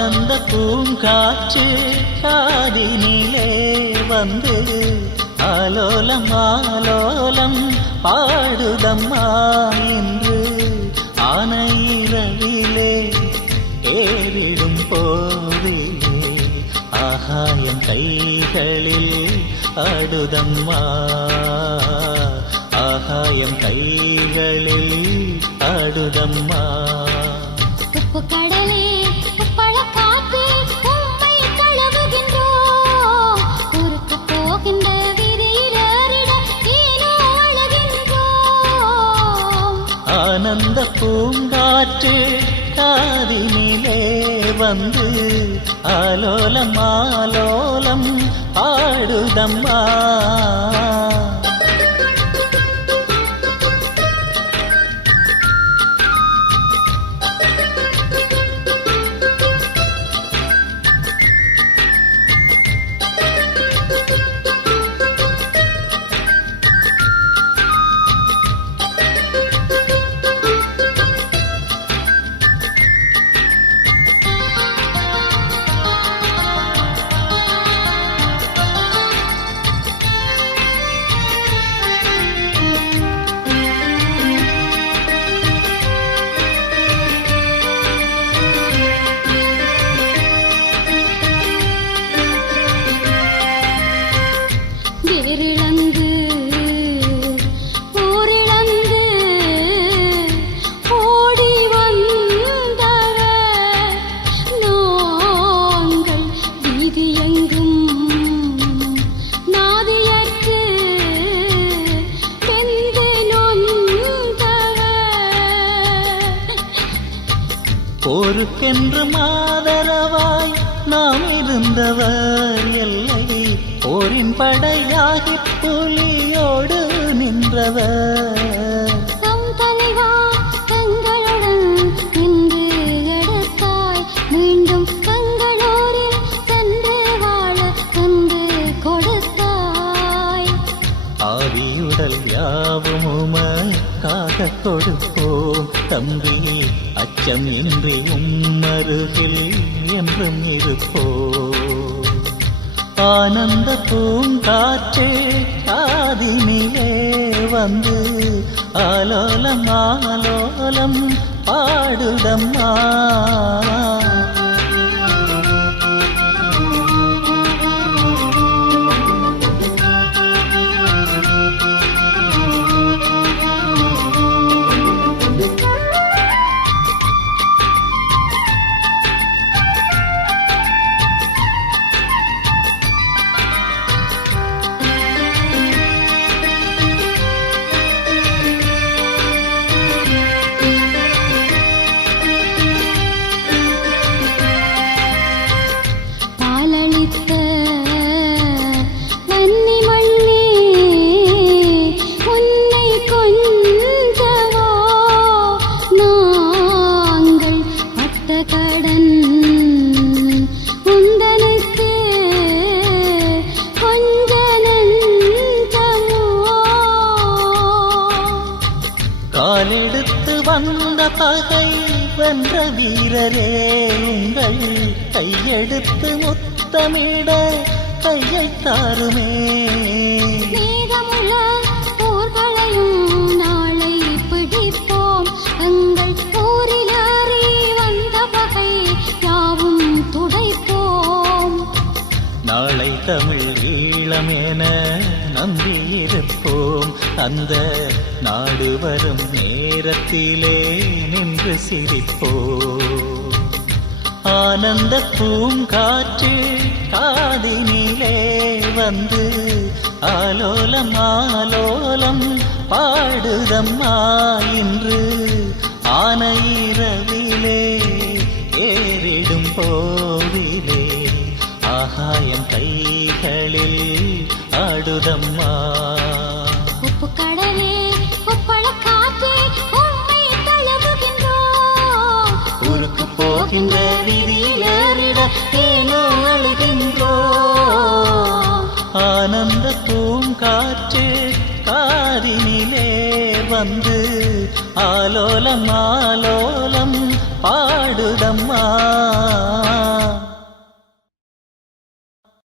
ஆனந்த பூங்காற்று காதினிலே வந்து ஆலோலம் ஆலோலம் பாடுதம்மா என்று ஆனையிலே ஏறிடும் போதிலே ஆகாயம் கைகளில் ஆடுதம்மா. ஆகாயம் கைகளில் ஆடுதம்மா. பூங்காற்று காதினிலே வந்து ஆலோலம் ஆலோலம் ஆடுதம்மா வேரிழந்து ஊரிழந்து ஓடி வந்தவர் நாங்கள் வீதியெங்கும் நாதியற்று வெந்து போருக்கென்று மாதரவாய் நாம் இருந்தவர் எல்லை போரின் படையாகி புலியோடு நின்றவர். நம் தலைவா எங்களுடன் இன்று எடுத்தாய். மீண்டும் பெங்களூரில் சென்று வாழ கண்டு கொடுத்தாய். ஆவியுடல் யாவும் உமக்காக கொடுப்போம். தம்பி அச்சம் இன்றி உம்மருகில் என்றும் இருப்போம். ஆனந்த பூங்காற்றே ஆதினிலே வந்து ஆலோலம் ஆலோலம் பாடுதம்மா காலெடுத்து வந்த பகை வென்ற வீரரே உங்கள் கையெடுத்து முத்தமிட கையை தாருமே. நாளை தமிழ் ஈழமென நம்பியிருப்போம். அந்த நாடு வரும் நேரத்திலே நின்று சிரிப்போம். ஆனந்த பூங்காற்று காதினிலே வந்து ஆலோலம் ஆலோலம் பாடுதம்மா இன்று. ஆனை ஆகாயம் கைகளில் ஆடுதம்மா. உப்பு கடலே உப்பள காற்றே உண்மை தழுவுகின்றோம். ஊருக்கு போகின்ற வீதியில் ஏறிட ஏனோ அழுகின்றோம். ஆனந்த பூங்காற்று காதினிலே வந்து ஆலோலம் ஆலோலம் பாடுதம்மா.